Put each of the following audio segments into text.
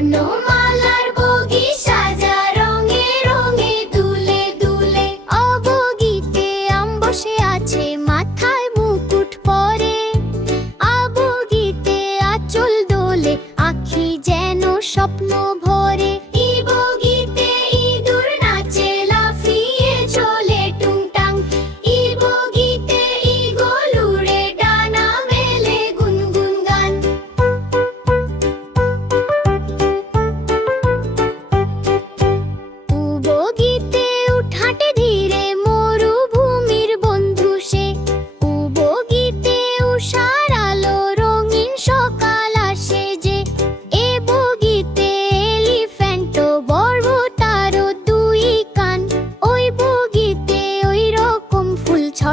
no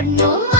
বর্ণমা